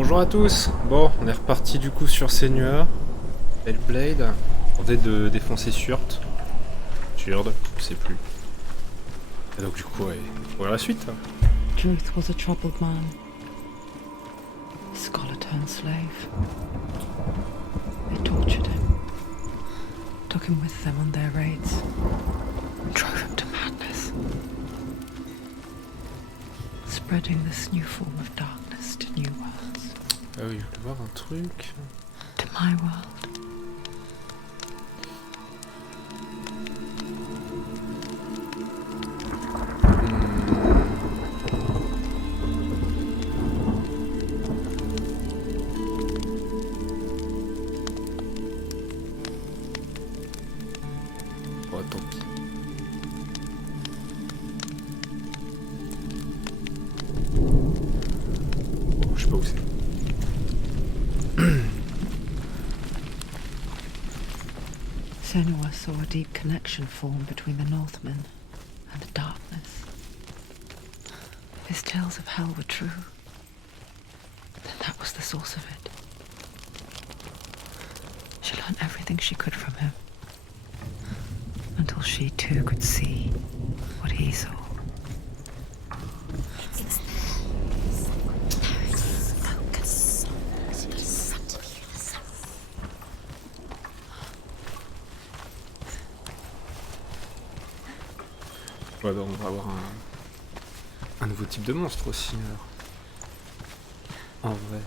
Bonjour à tous. Bon, on est reparti du coup sur Senua, Hellblade. Tenter de défoncer Surd, je sais plus. Et donc du coup, ouais, voilà la suite. Druth was a troubled man, scholar turned slave. They tortured him, took him with them on their raids, drove him to madness, spreading this new form of darkness to new worlds. Ah oui, je voulais voir un truc. To my world. Oh, tant pis. Bon, je sais pas où c'est. Senua saw a deep connection form between the Northmen and the darkness. If his tales of hell were true, then that was the source of it. She learned everything she could from him, until she too could see what he saw. Ouais, bah, on va avoir un nouveau type de monstre aussi, alors. En vrai.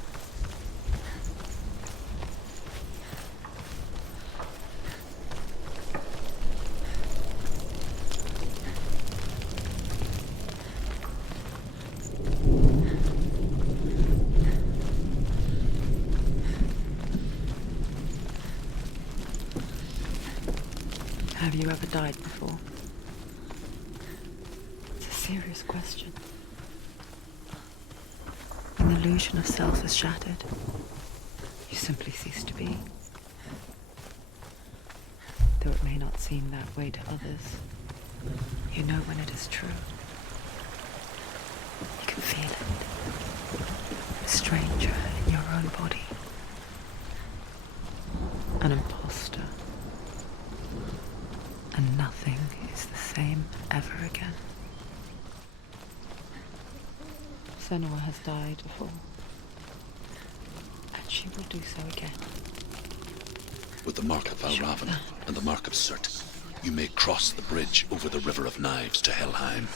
Have you ever died before? It's a serious question. When the illusion of self is shattered, you simply cease to be. Though it may not seem that way to others, you know when it is true. You can feel it. A stranger in your own body. An imposter. And nothing is the same ever again. Senua has died before, and she will do so again. With the mark of Valravn and the mark of Surt, you may cross the bridge over the River of Knives to Helheim.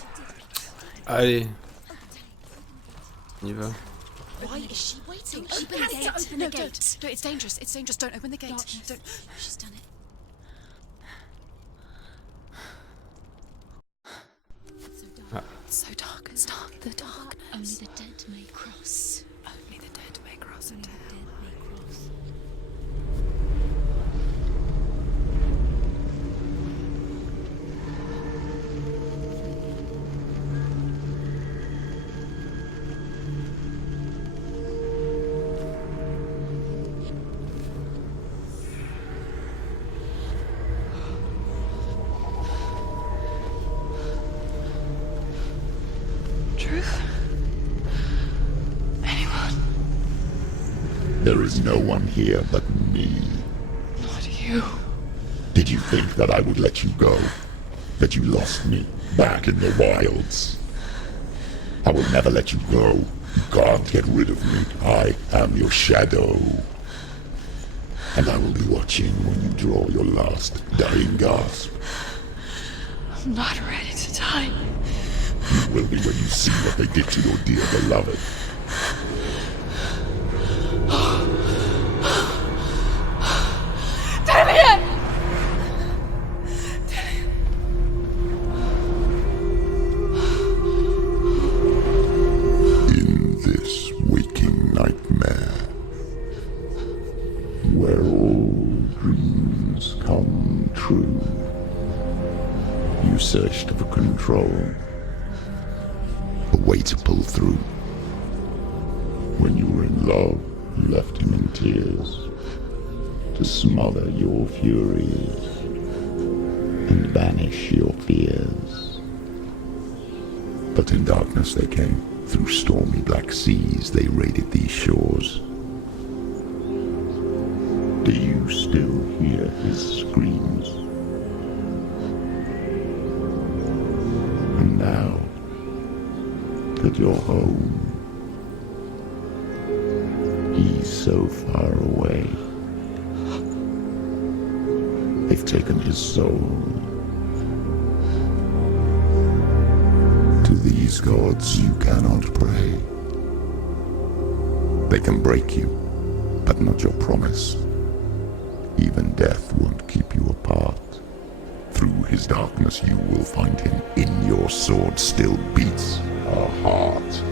Allez. On y va. Why is she waiting? Open the gate. Open the gate. No, it's dangerous. It's dangerous. Don't open the gate. Don't. She's done it. It's so dark. It's dark. The dark. Only the dead may cross. Only the dead may cross into hell. Truth? Anyone? There is no one here but me. Not you. Did you think that I would let you go? That you lost me back in the wilds? I will never let you go. You can't get rid of me. I am your shadow. And I will be watching when you draw your last dying gasp. I'm not ready to die. You will be when you see what they did to your dear beloved. Damien! In this waking nightmare, where all dreams come true, you searched for control, a way to pull through. When you were in love, you left him in tears, to smother your furies and banish your fears. But in darkness they came, Through stormy black seas they raided these shores. Do you still hear his screams? And now that you're home, he's so far away. They've taken his soul. To these gods you cannot pray. They can break you, but not your promise. Even death won't keep you apart. Through his darkness you will find him. In your sword still beats a heart.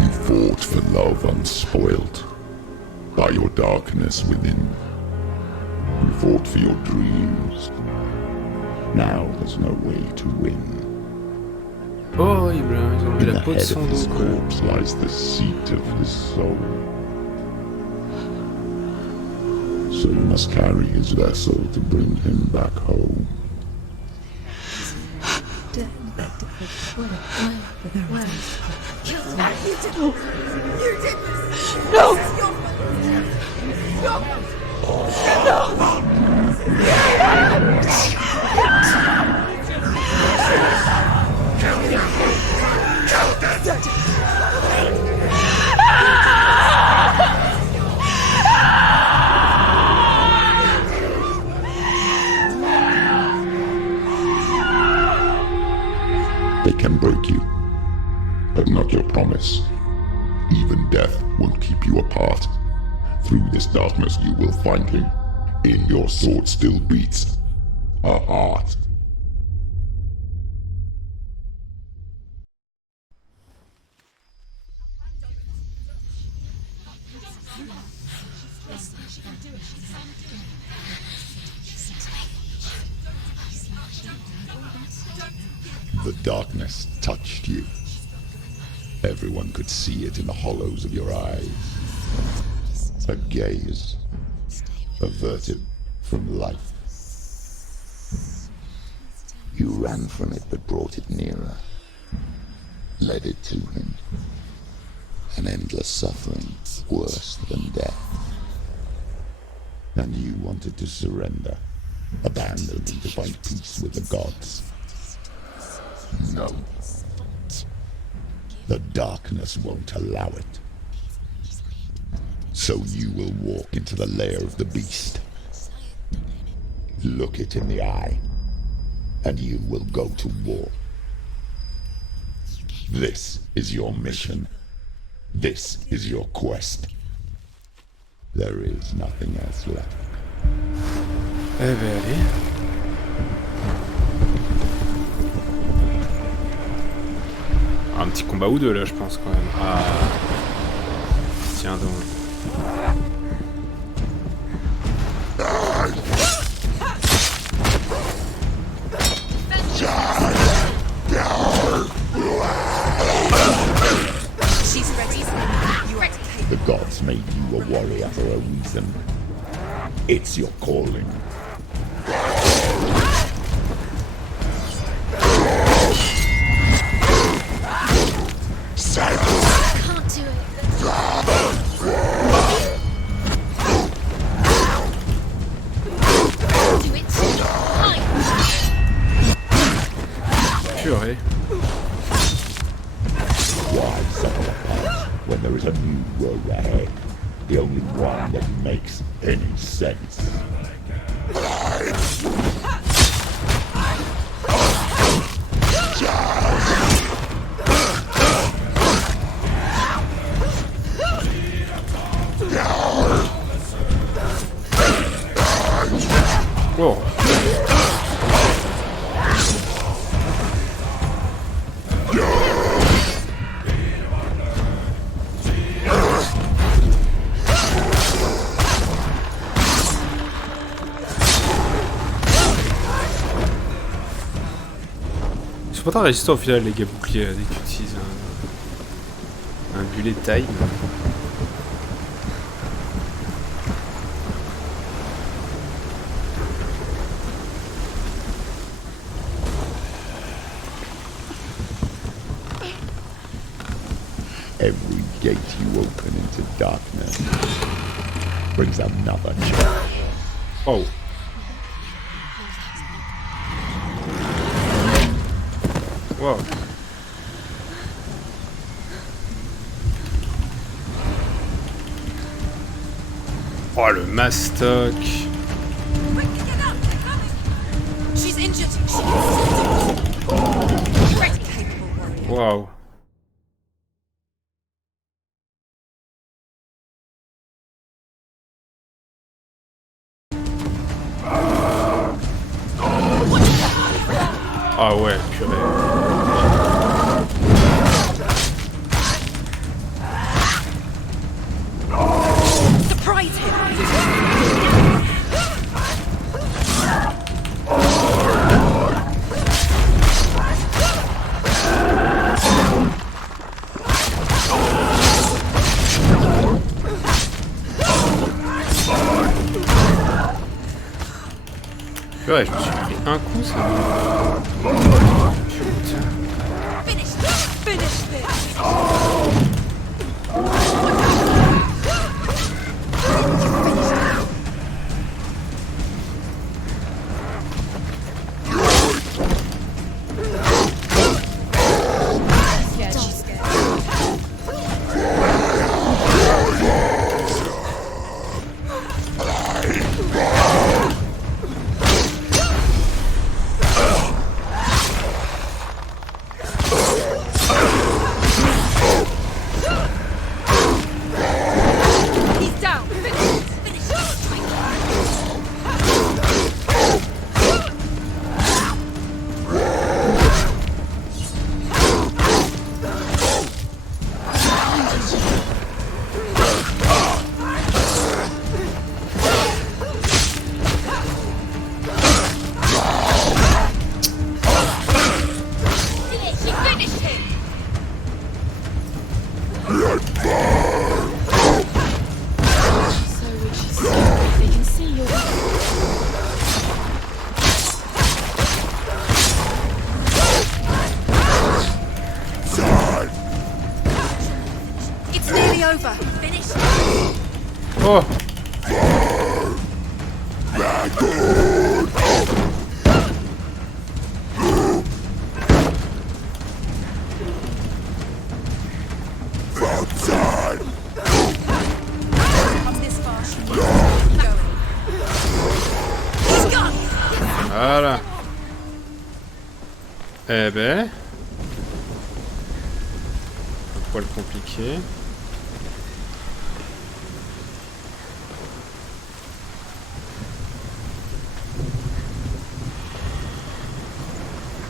You fought for love unspoilt by your darkness within. You fought for your dreams. Now there's no way to win. Horrible, hein, ils ont enlevé In la the peau de head son of his dos. corpse lies the seat of his soul. So you must carry his vessel to bring him back home. They can break you, but not your promise. Even death won't keep you apart. Through this darkness you will find him. In your sword still beats a heart. The darkness touched you. Everyone could see it in the hollows of your eyes. A gaze averted from life. You ran from it but brought it nearer. Led it to him. An endless suffering worse than death. And you wanted to surrender. Abandon to find peace with the gods. No. The darkness won't allow it. So you will walk into the lair of the beast. Look it in the eye, and you will go to war. This is your mission. This is your quest. There is nothing else left. Eh ben allez. Un petit combat ou deux là je pense quand même. Ah. Tiens donc. The gods made you a warrior for a reason. It's your calling. Purée. Why suffer apart when there is a new road ahead? The only one that makes any sense. Oh. Ils sont pas très résistants au final les gars boucliers dès que tu utilises un bullet de taille. Every gate you open into darkness brings another change. Oh. Wow. Oh, le mastoc. She's injured. Great capable warrior. Waouh. Ah ouais, purée. Surprise him. Purée, je me suis pris un coup, ça. Putain. Finish this. Oh. Voilà. Eh ben... un poil compliqué.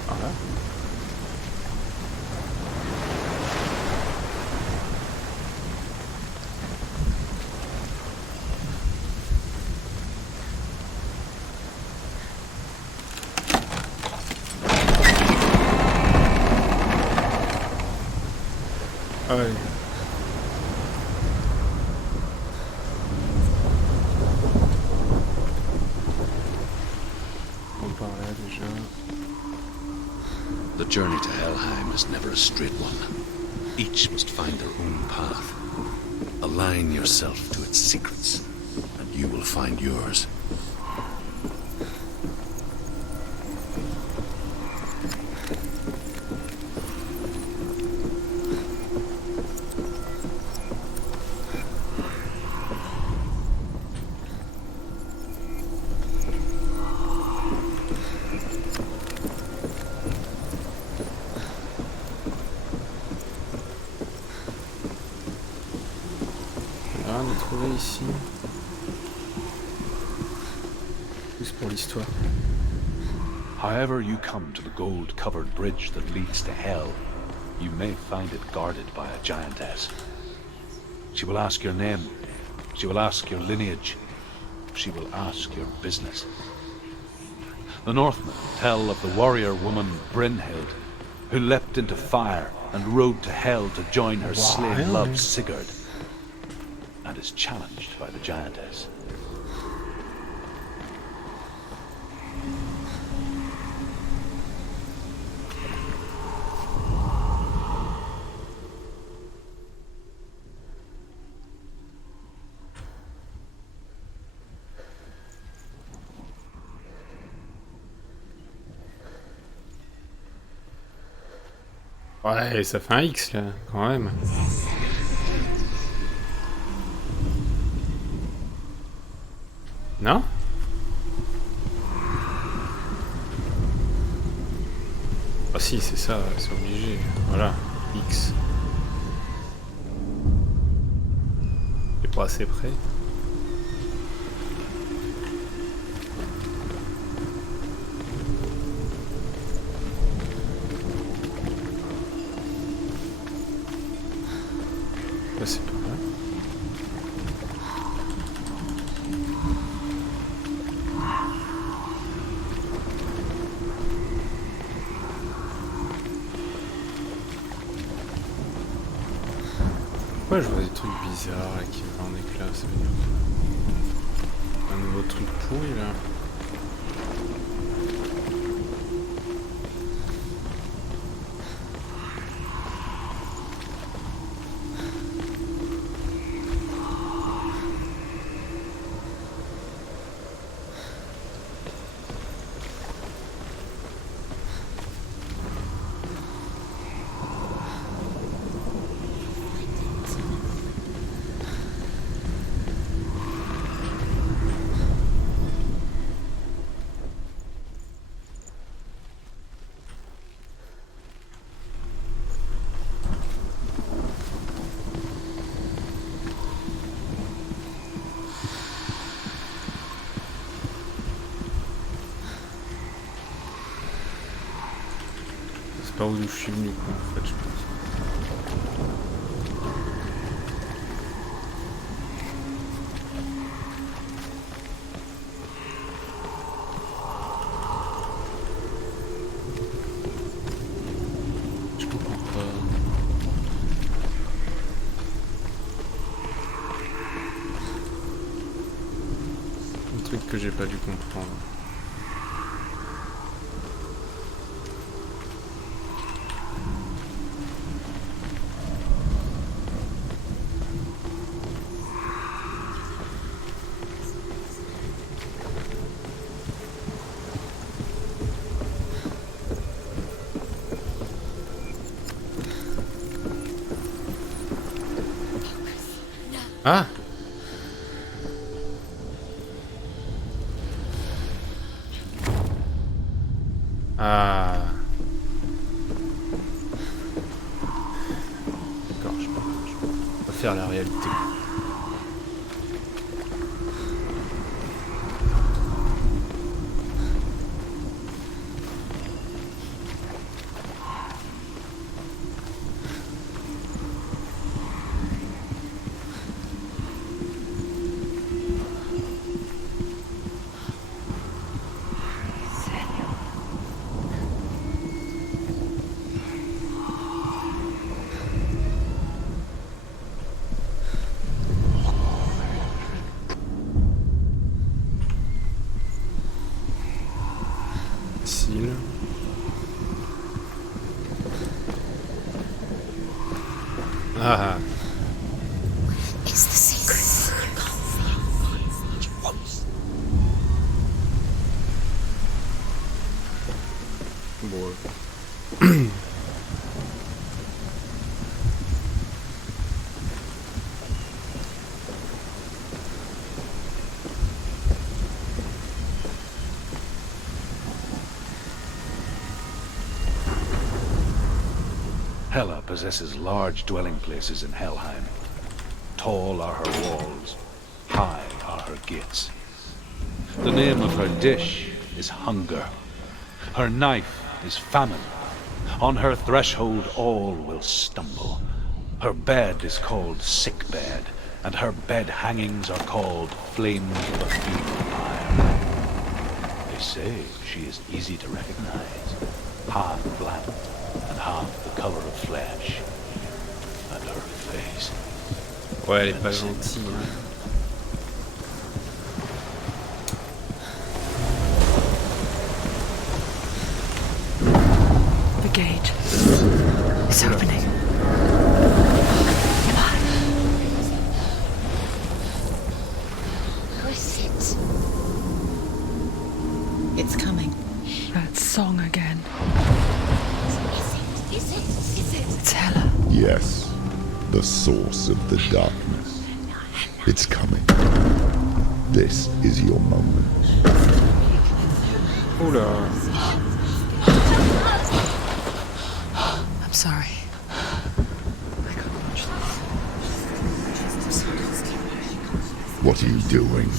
Voilà. Allez. On parlait déjà. The journey to Helheim is never a straight one. Each must find their own path. Align yourself to its secrets, and you will find yours. Ah, on a trouvé ici. Juste pour l'histoire. However you come to the gold-covered bridge that leads to Hell, you may find it guarded by a giantess. She will ask your name, she will ask your lineage, she will ask your business. The Northmen tell of the warrior woman Brynhild, who leapt into fire and rode to Hell to join her slain love Sigurd, and is challenged by the giantess. Ouais, ça fait un X là, quand même. Non? Ah si, c'est ça, c'est obligé. Voilà, X. T'es pas assez près. Bah, c'est pas mal. Pourquoi je vois des trucs bizarres et qui volent en éclats? Ça veut dire un nouveau truc pourri là. C'est pas où je suis venu quoi en fait je pense. Je comprends pas. Un truc que j'ai pas dû comprendre. Ah! Ah! D'accord, je peux faire la réalité. Facile. Ah! It's the secret. Bon. Hela possesses large dwelling places in Helheim. Tall are her walls, high are her gates. The name of her dish is hunger. Her knife is famine. On her threshold all will stumble. Her bed is called sick bed, and her bed hangings are called flames of evil fire. They say she is easy to recognize, half black and half the color of flesh. And her face. Ouais, elle est pas gentille. Hein. The gate. It's opening. Who is it? It's coming. That song again. Is it? Yes, the source of the darkness. It's coming. This is your moment. Oula. I'm sorry. I can't watch this. What are you doing?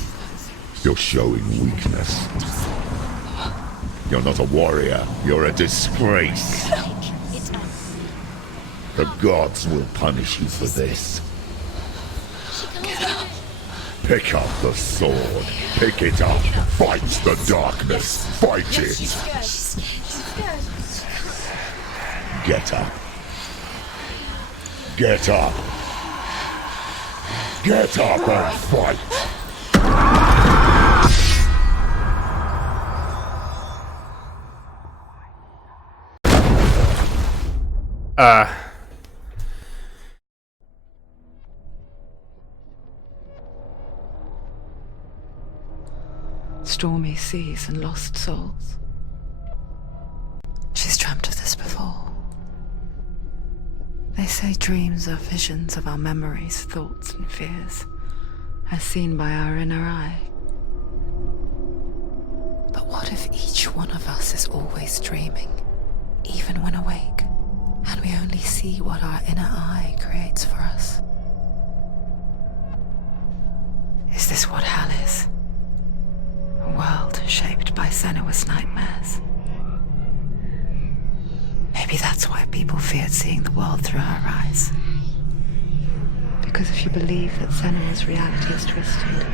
You're showing weakness. You're not a warrior. You're a disgrace. The gods will punish you for this. Pick up the sword. Pick it up. Fight the darkness. Fight it. Get up. Get up. Get up and fight. Stormy seas and lost souls. She's dreamt of this before. They say dreams are visions of our memories, thoughts and fears, as seen by our inner eye. But what if each one of us is always dreaming, even when awake, and we only see what our inner eye creates for us? Is this what hell is? A world shaped by Senua's nightmares. Maybe that's why people feared seeing the world through her eyes. Because if you believe that Senua's reality is twisted,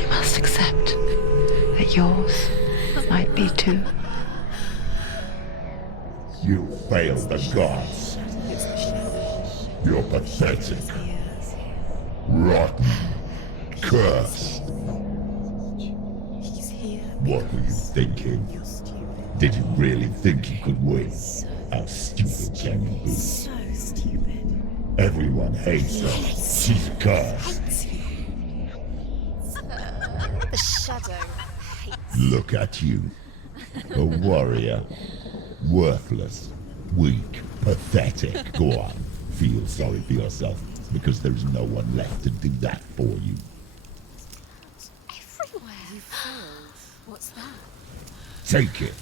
you must accept that yours might be too. You failed the gods. You're pathetic. Rotten. Cursed. What were you thinking? Did you really think you could win? How stupid can you be? So stupid. Everyone hates her. She's cursed. The shadow hates. Look at you. A warrior. Worthless. Weak. Pathetic. Go on. Feel sorry for yourself, because there is no one left to do that for you. Everywhere. You failed. What's that? Take it.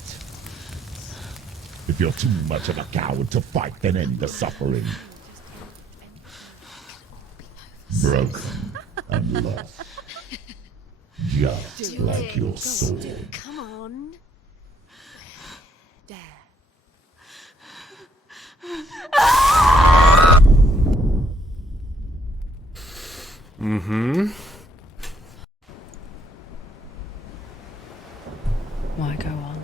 If you're too much of a coward to fight, then end the suffering. Broken and lost. Just like your sword. Come on. There. Why go on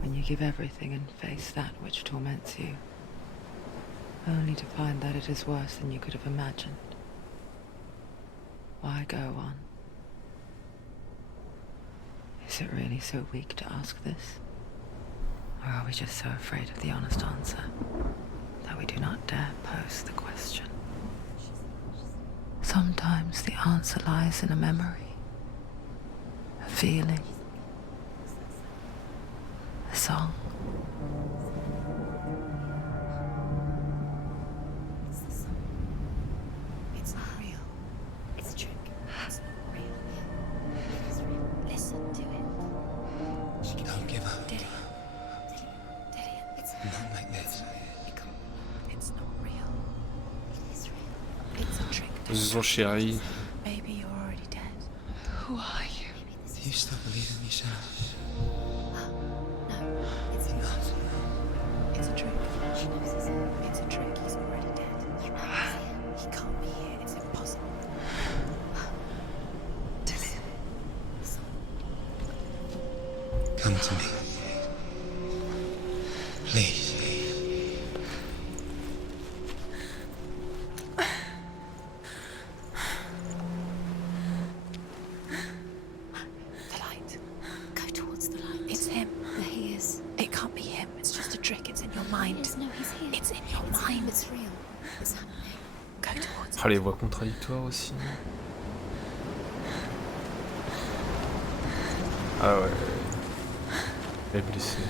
when you give everything and face that which torments you, only to find that it is worse than you could have imagined? Why go on? Is it really so weak to ask this? Or are we just so afraid of the honest answer that we do not dare pose the question? Sometimes the answer lies in a memory, a feeling, a song. It's not real. It's a trick. It's not real. It is real. Listen to it. Don't give up. Did it? It's Not like this. It's not real. It is real. It's a trick. Ils ont chéri. Maybe you're already dead. Who are you? Do you still believe in me, Sam? No, it's not. It's a trick. She knows it's him. It's a trick. He's already dead. He can't be here. It's impossible. Come to me. Please. The light. Go towards the light. It's him. There he is. It can't be him. It's just a trick. It's in your mind. No, he's here. It's in your mind. It's real. It's happening. Go towards Ah, les voix contradictoires aussi. Ah ouais. Elle est blessée.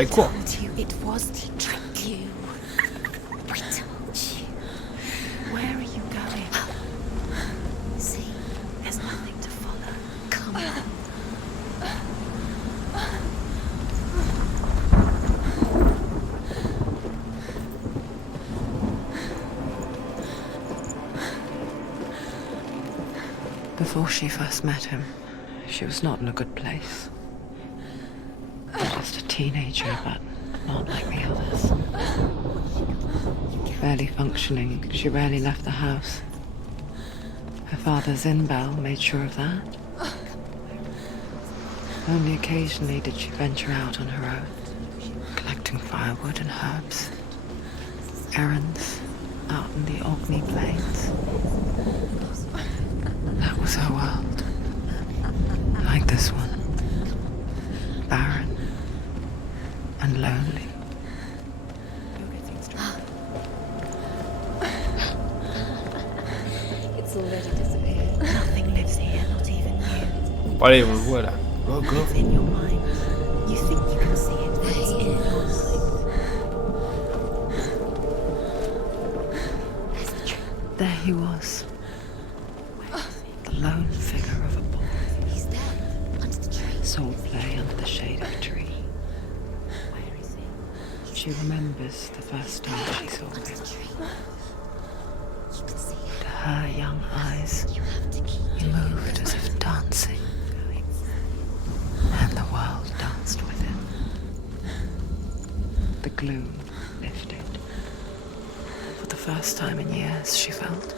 Allez, cours. told you it was to trick you. I told you. Where are you going? See, there's nothing to follow. Come on. Before she first met him, she was not in a good place. Just a teenager, but not like the others. Barely functioning, she rarely left the house. Her father's in-bell made sure of that. Only occasionally did she venture out on her own, collecting firewood and herbs. Errands out in the Orkney Plains. That was her world. Like this one. Barren and lonely. It's already disappeared. Nothing lives here, not even you. Bon, allez, on le voit là. Go, go. It's in your mind. You think you can see it, but it's in your mind. There's the tree. There he was. The lone figure of a boy. He's there, under the tree. Sword play under the shade of a tree. Where is he? She remembers the first time she saw Under him. the tree. You can see it. To her young eyes, You have to keep he moved as if dancing. And the world danced with him. The gloom lifted. For the first time in years, she felt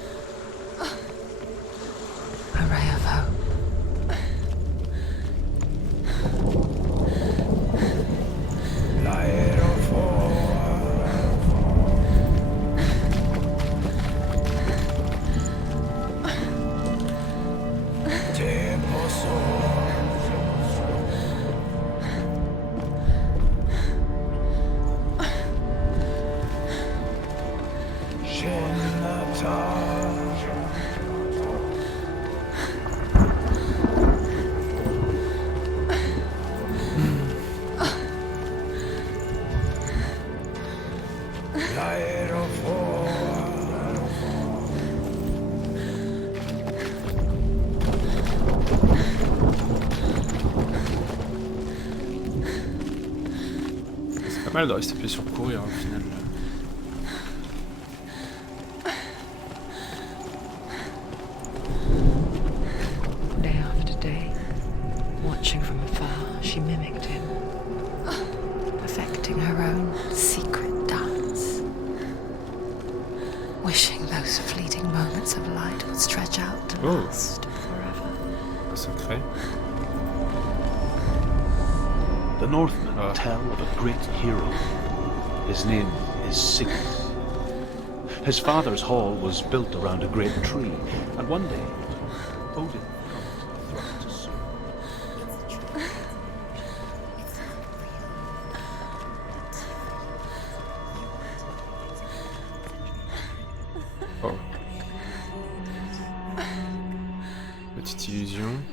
a ray of hope. Pas mal de rester appuyé sur courir au final. Day after day, watching from afar, she mimicked him, perfecting her own secret dance, wishing those fleeting moments of light would stretch out to Oh. last forever. Un secret. The Northmen tell of a great hero. His name is Sigurd. His father's hall was built around a great tree, and one day, Odin thrust a sword. Oh. Petite illusion.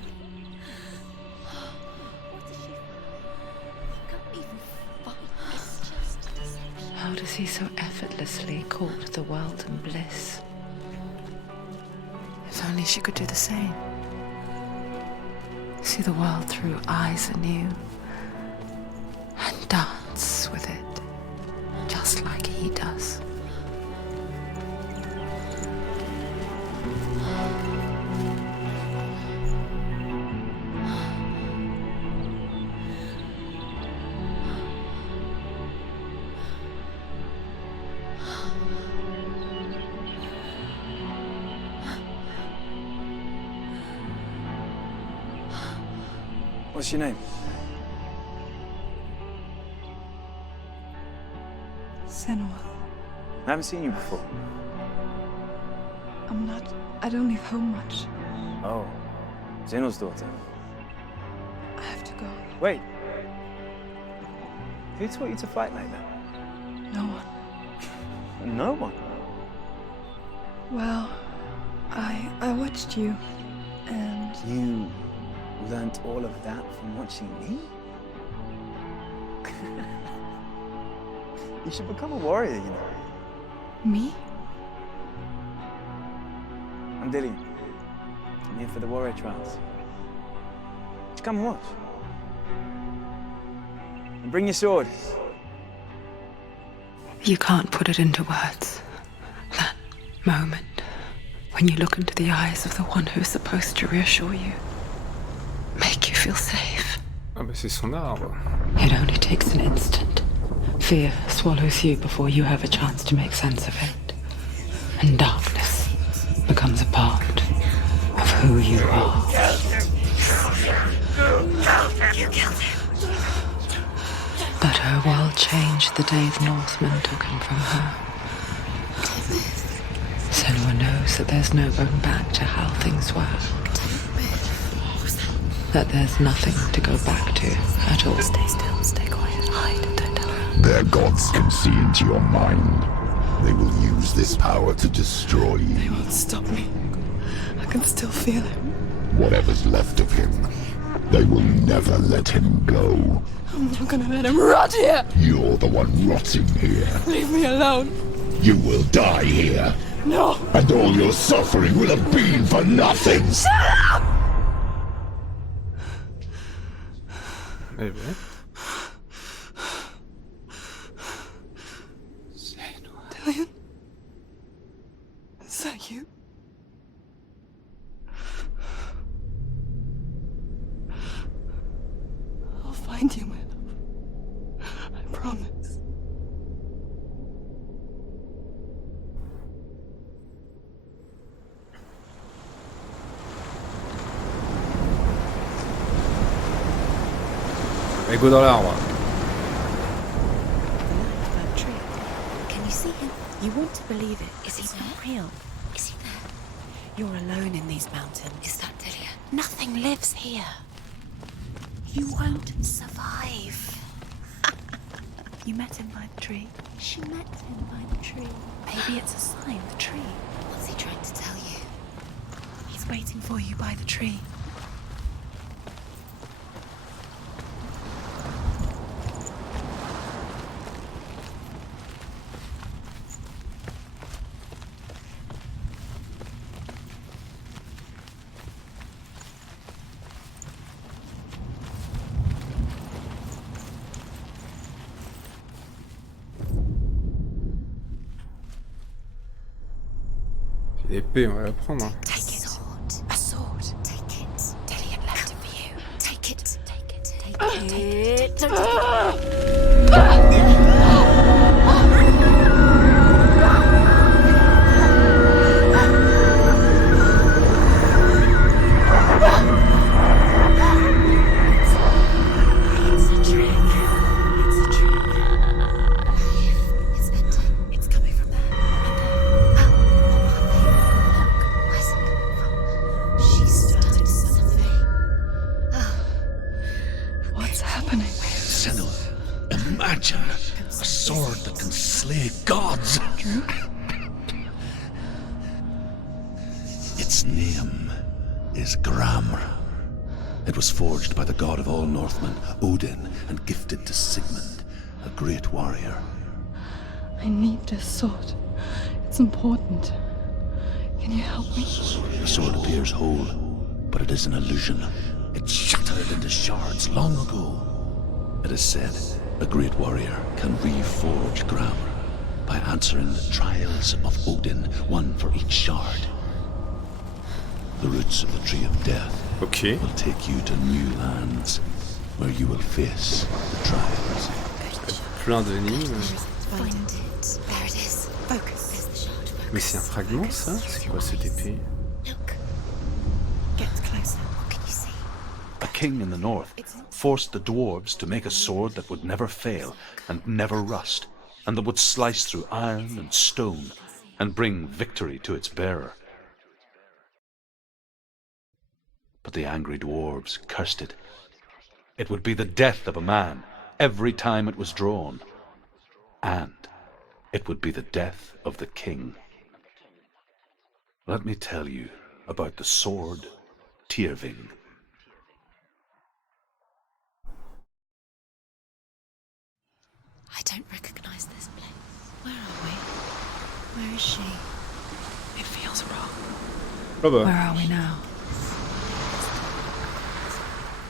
How does he so effortlessly court the world and bliss? If only she could do the same. See the world through eyes anew and dance with it, just like he does. What's your name? Senua. I haven't seen you before. I don't leave home much. Oh, Zeno's daughter. I have to go. Wait. Who taught you to fight like that? No one. No one. Well, I watched you, and You learnt all of that from watching me? You should become a warrior, you know. Me? I'm Dillian. I'm here for the warrior trials. Just come and watch. And bring your sword. You can't put it into words. That moment when you look into the eyes of the one who's supposed to reassure you, make you feel safe. Ah bah c'est son arbre. It only takes an instant. Fear swallows you before you have a chance to make sense of it. And darkness becomes a part of who you are. You killed him. But her world changed the day the Northmen took him from her. Senua knows that there's no going back to how things were. That there's nothing to go back to at all. Stay still, stay quiet, hide, don't tell her. Their gods can see into your mind. They will use this power to destroy you. They won't stop me. I can still feel him. Whatever's left of him, they will never let him go. I'm not gonna let him rot here! You're the one rotting here. Leave me alone! You will die here. No! And all your suffering will have been for nothing. Eh bien. Dillian? Is that you? I'll find you, my love. I promise. Elle go dans l'arbre. That tree. Can you see him? You want to believe it. Is he not real? Is he there? You're alone in these mountains. Is that Dillian? Nothing lives here. You won't survive. You met him by the tree. She met him by the tree. Maybe it's a sign, the tree. What's he trying to tell you? He's waiting for you by the tree. L'épée, on va la prendre. Hein. Take it. A sword. Take it. Dillian left it for you. Take it. Take it. Take it. It's a trick. It's a trick. It's enter. It's coming from there. What's happening? Senua, imagine a sword that can slay gods. Drew? Its name is Gramr. It was forged by the god of all Northmen, Odin, and gifted to Sigmund, a great warrior. I need this sword. It's important. Can you help me? The sword appears whole, but it is an illusion. It shattered into shards long ago. It is said a great warrior can reforge Gramr by answering the trials of Odin, one for each shard. The roots of the Tree of Death Ok. will take you to new lands, where you will face the trials. Plein d'énigmes. Find it. There it is. Focus. There's the shard. Focus. Mais c'est un fragment ça? C'est quoi cette épée? Look. Get closer. What can you see? A king in the north forced the dwarves to make a sword that would never fail and never rust, and that would slice through iron and stone and bring victory to its bearer. But the angry dwarves cursed it. It would be the death of a man every time it was drawn, and it would be the death of the king. Let me tell you about the sword Tyrving. I don't recognize this is she? It feels wrong. Oh bah. Where are we now?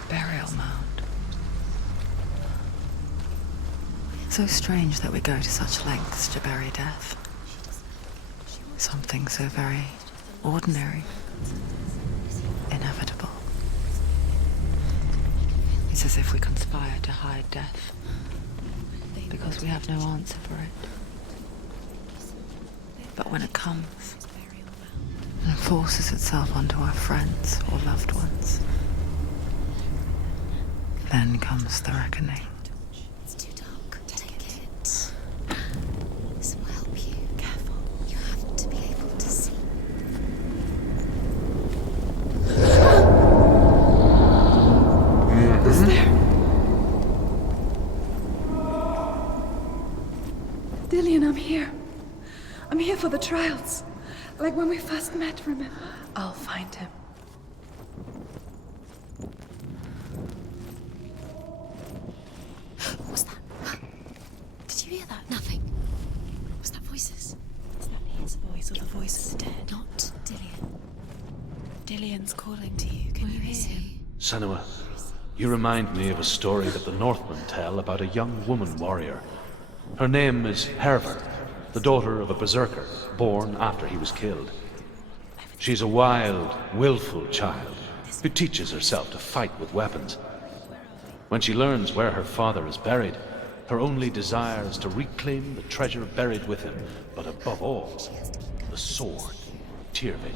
Burial mound. So strange that we go to such lengths to bury death. Something so very ordinary, inevitable. It's as if we conspire to hide death, because we have no answer for it. But when it comes, and forces itself onto our friends or loved ones, then comes the reckoning. It's too dark. Take it. This will help you. Careful. You have to be able to see. Who's there? Dillian, I'm here. I'm here for the trials. Like when we first met, remember? I'll find him. What was that? Did you hear that? Nothing. Was that voices? Is that his voice or the voice of the dead? Not Dillian. Dillian's calling to you. Can you Where is hear him? he? Senua, you remind me of a story that the Northmen tell about a young woman warrior. Her name is Herver, the daughter of a berserker, born after he was killed. She's a wild, willful child who teaches herself to fight with weapons. When she learns where her father is buried, her only desire is to reclaim the treasure buried with him, but above all, the sword, Tyrving.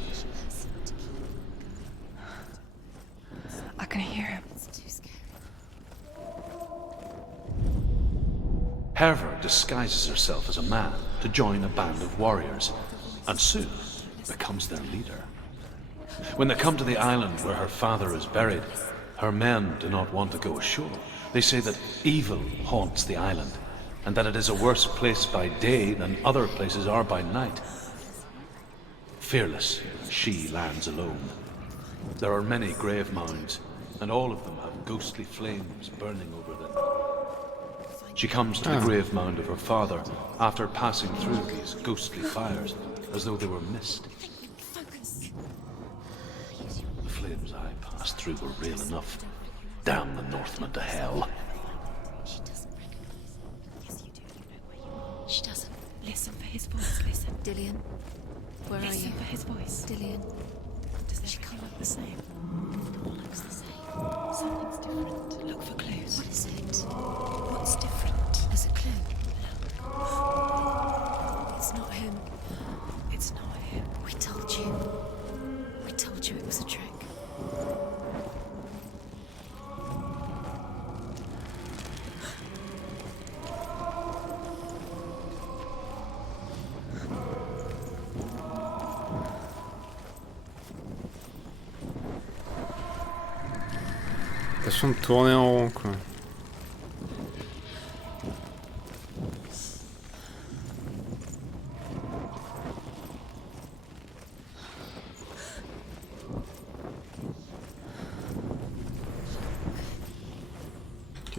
I can hear him. Herver disguises herself as a man to join a band of warriors, and soon becomes their leader. When they come to the island where her father is buried, her men do not want to go ashore. They say that evil haunts the island, and that it is a worse place by day than other places are by night. Fearless, she lands alone. There are many grave mounds, and all of them have ghostly flames burning over them. She comes to the grave mound of her father after passing through these ghostly fires, as though they were mist. The flames I passed through were real enough. Damn the Northmen to hell. She doesn't. Listen for his voice, listen. Dillian, where are Listen you? for his voice. Dillian, Does everything look the same? it all looks the same. Something's different. Look for clues. What is it? What's different? There's a clue. It's not him. It's not him. We told you. We told you it was a trick. L'impression de tourner en rond, quoi.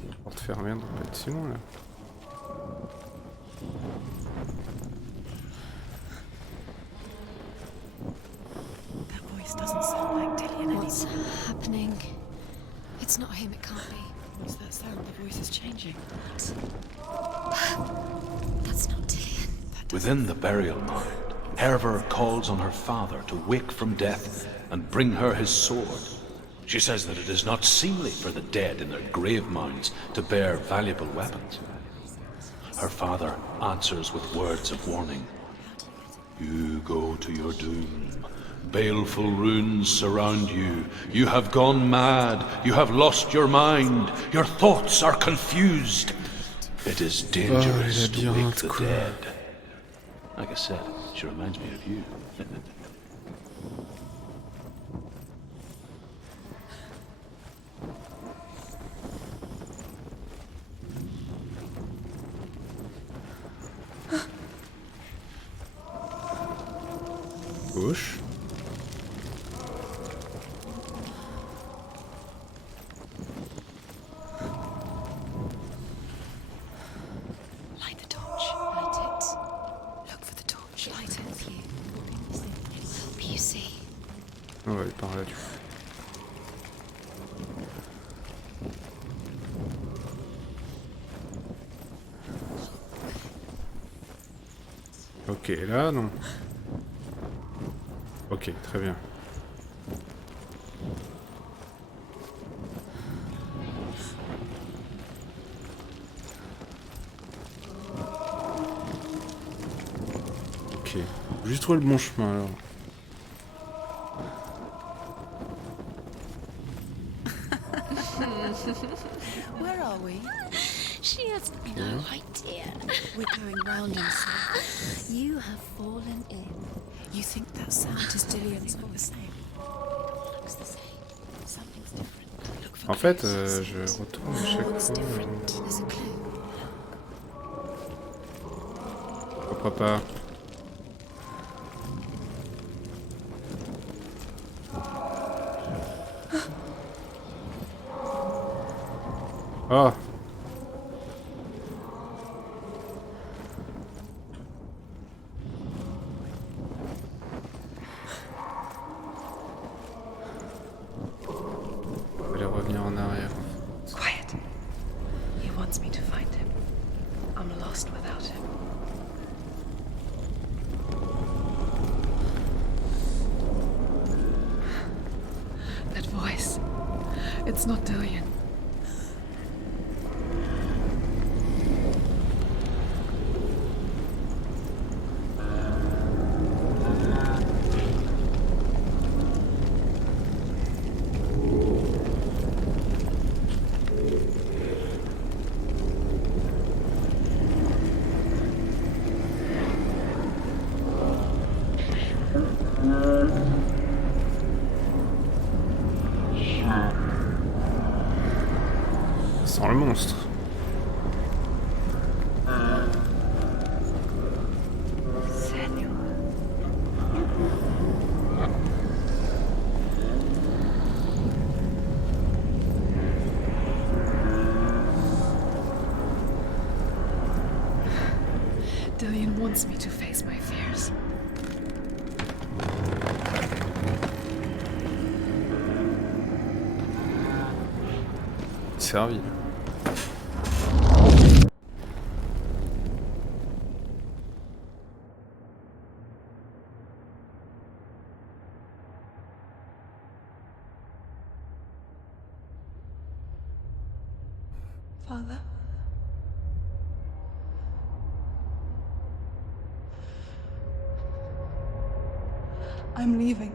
La porte fermée, on doit pas être si loin là. That voice doesn't sound like Dillian What's anymore. happening? It's not him, it can't be. What's that sound? The voice is changing. That's not Dillian. Within the burial mound, Herver calls on her father to wake from death and bring her his sword. She says that it is not seemly for the dead in their grave mounds to bear valuable weapons. Her father answers with words of warning. You go to your doom. Baleful runes surround you. You have gone mad. You have lost your mind. Your thoughts are confused. It is dangerous to wake the dead. Like I said, she reminds me of you. Gauche. Light the torch. Light it. Look for the torch. Light it. Ouais, par là, du coup. Ok, là, non. Ok, très bien. Ok. Juste trouver le bon chemin, alors. Where are we? She has no idea. We're going round in circles. You have fallen in. You think that sound is Dillian's voice? Looks the same. Something's different. Look for En fait, clues. je retourne à chaque What's fois. different? There's a clue. Pourquoi pas? Oh! Je vais revenir en arrière. Quiet. He wants me to find him. I'm lost without him. That voice. It's not Dillian. Ça sent le monstre. Senua. Dillian wants me to face my fears. Servi. Father? I'm leaving.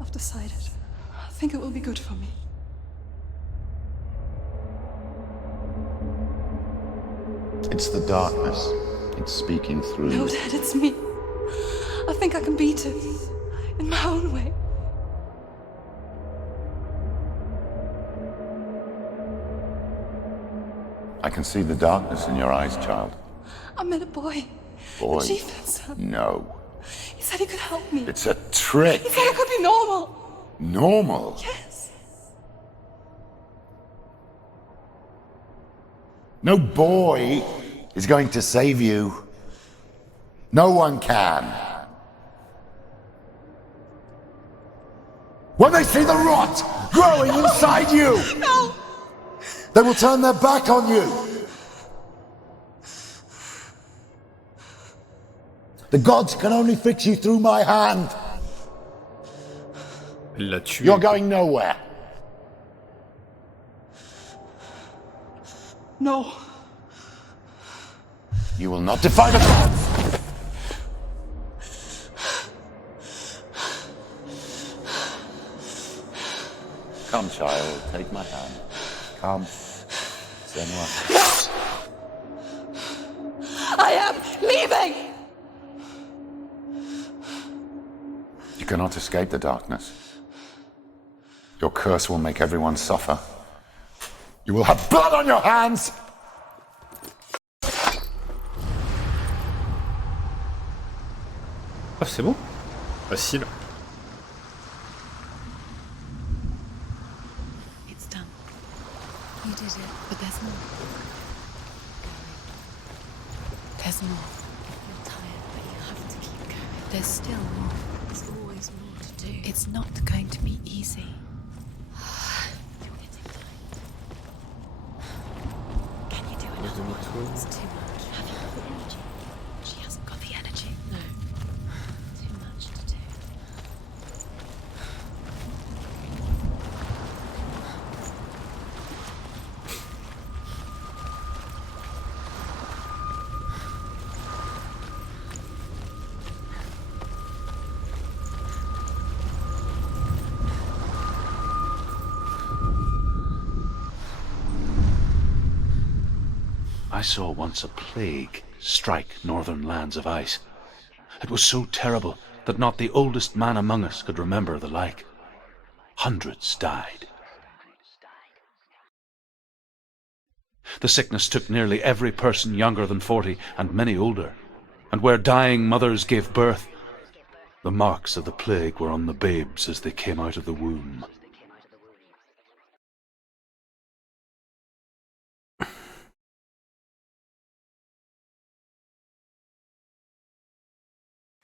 I've decided. I think it will be good for me. It's the darkness. It's speaking through No, you. Dad, it's me. I think I can beat it. In my own way. I can see the darkness in your eyes, child. I met a boy. Boy. The chief and son. No. He said he could help me. It's a trick. He said I could be normal. Normal. Yes. No boy is going to save you. No one can. When they see the rot growing inside you, No! they will turn their back on you. The gods can only fix you through my hand. Elle l'a tué. You're going nowhere. No. You will not defy the gods. Come, child, take my hand. Come. Senua. I am leaving! You cannot escape the darkness. Your curse will make everyone suffer. You will have blood on your hands! Ah, c'est bon. Facile. It's done. You did it, but there's more. There's more. You're tired, but you have to keep going. There's still more. There's always more to do. It's not going to be easy. Can you do another one? It's too much. Have you got the energy? She hasn't got the energy. No. Too much to do. I saw once a plague strike northern lands of ice. It was so terrible that not the oldest man among us could remember the like. Hundreds died. The sickness took nearly every person younger than 40 and many older, and where dying mothers gave birth, the marks of the plague were on the babes as they came out of the womb.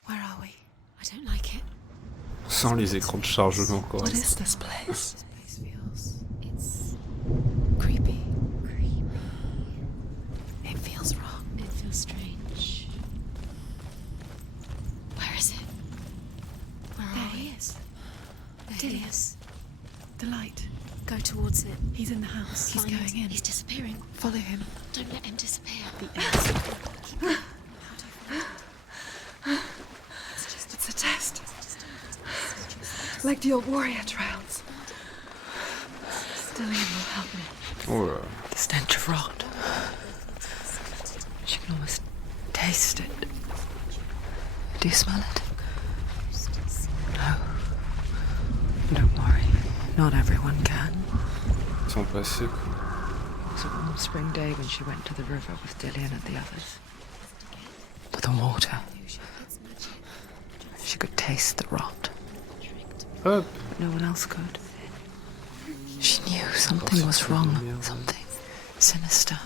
Where are we? I don't like it. Sans les écrans de chargement, quoi. What is this place? This place feels... It's... creepy. It feels wrong. It feels strange. Where is it? Where are we? He is. There he is. The light. Go towards it. He's in the house. He's going in. He's disappearing. Follow him. Don't let him disappear. The air. Keep going. It's a test. Like the old warrior trials. Dillian will help me. Oh là. The stench of rot. She can almost taste it. Do you smell it? No. Don't worry. Not everyone can. Ils sont passés, quoi. It was a warm spring day when she went to the river with Dillian and the others. But the water. She could taste the rot. Hop. But no one else could. She knew something was wrong. Something sinister.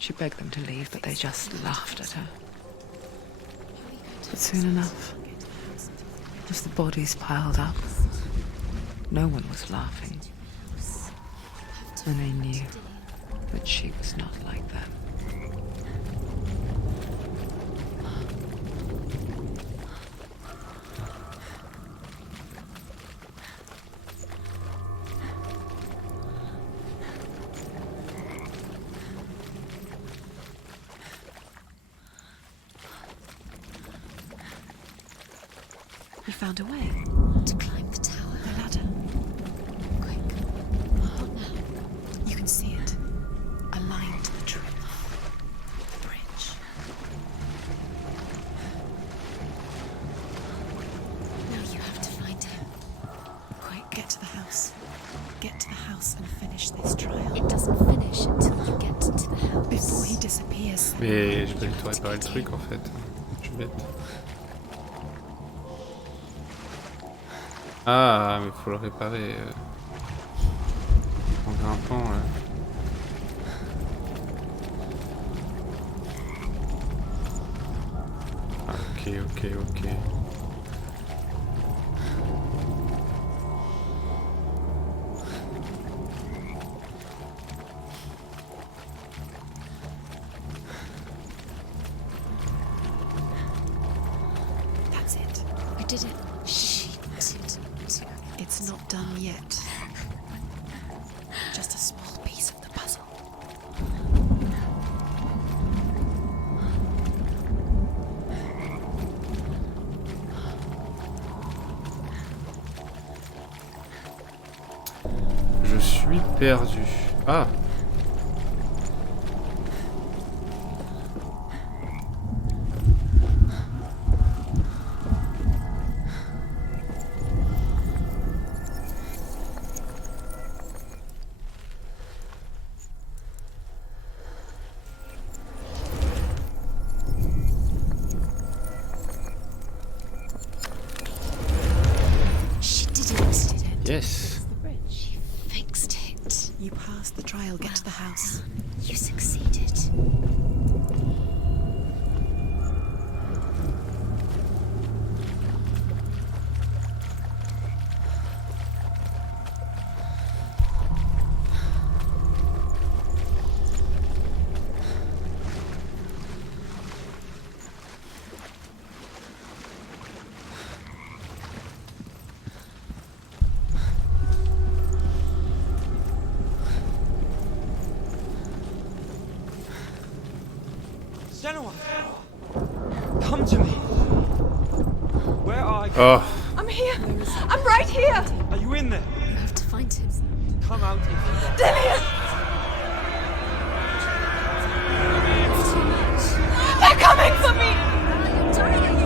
She begged them to leave, but they just laughed at her. But soon enough, as the bodies piled up, no one was laughing. And they knew that she was not like them. We found a way. To climb the tower. The ladder. Quick. What now? You can see it. A line to the tree. The bridge. Now you have to find him. Quick, get to the house. Get to the house and finish this trial. It doesn't finish until you get to the house. Before he disappears. Mais j'ai pas du tout réparé le truc en fait. Je suis bête. Ah, mais faut le réparer en grimpant là. Ah, ok. That's it. We did it. She did. It's not done yet. Just a small piece of the puzzle. Je suis perdu. Ah. Yes. She fixed it. You passed the trial, get to the house. You succeeded. Senua! Come to me! Where are you? Oh, I'm here. I'm right here. Are you in there? You have to find him. Come out if you want. Dillian! It's too much. They're coming for me. I'm dying.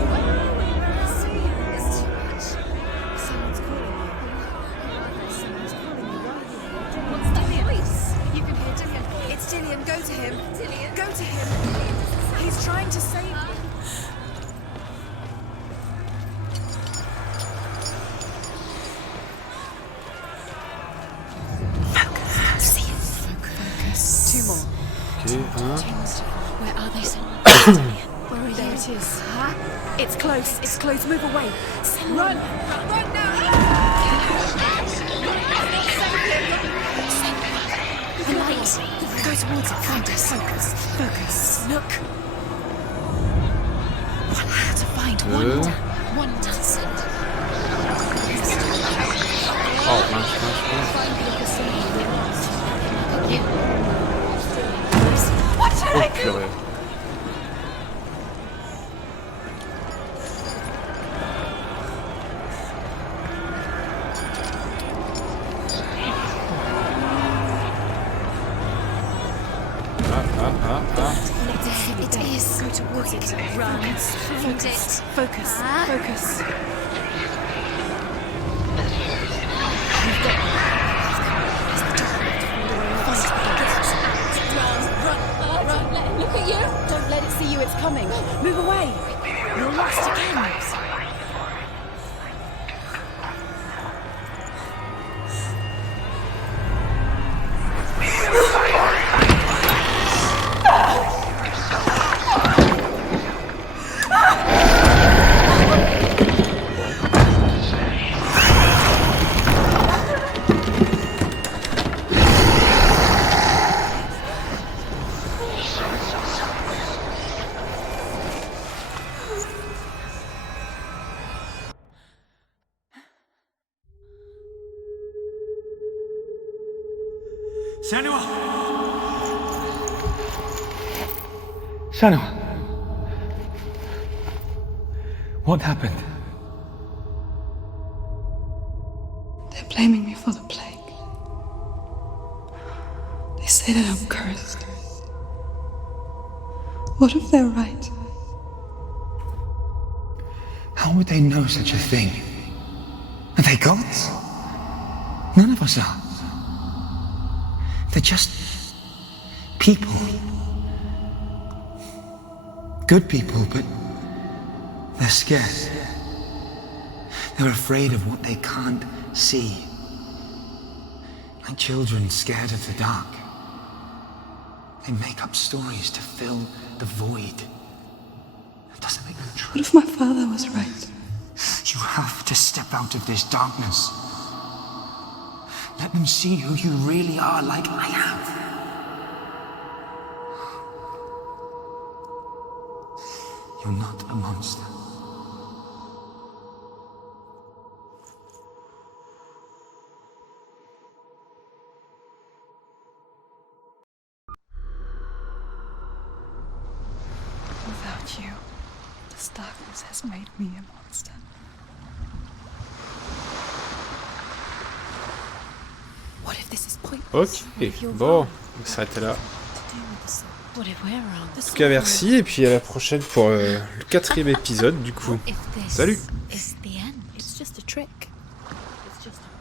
It's too much. Someone's calling you. Someone's calling you right here. What's that voice? You can hear Dillian. It's Dillian. Go to him. Dillian. Go to him. He's trying to save you. Two more. ok, un. Where are they, Senua? Where are There you? it is. Huh? It's close. It's close. Move away. Run! Run now! The light. Go towards it. Find us. Focus. Focus. Look. One had to find one. One dozen. Oh, mince, mince, mince. What should I Oh, do? purée. It is. Go towards it. Run. Find it. Focus. Focus. Look at you! Don't let it see you, it's coming. Move away! You're lost again. Senua! Senua! What happened? They're blaming me for the plague. They say that I'm cursed. What if they're right? How would they know such a thing? Are they gods? None of us are. They're just people. Good people, but they're scared. They're afraid of what they can't see. Like children scared of the dark. They make up stories to fill the void. That doesn't make them true. What if my father was right? You have to step out of this darkness. Let them see who you really are, like I have. You're not a monster. Without you, this darkness has made me a monster. What if this is pointless? Ok, bon, on va s'arrêter là. What if we're wrong? En tout cas, merci, et puis à la prochaine pour le 4e épisode, du coup. Salut! Is the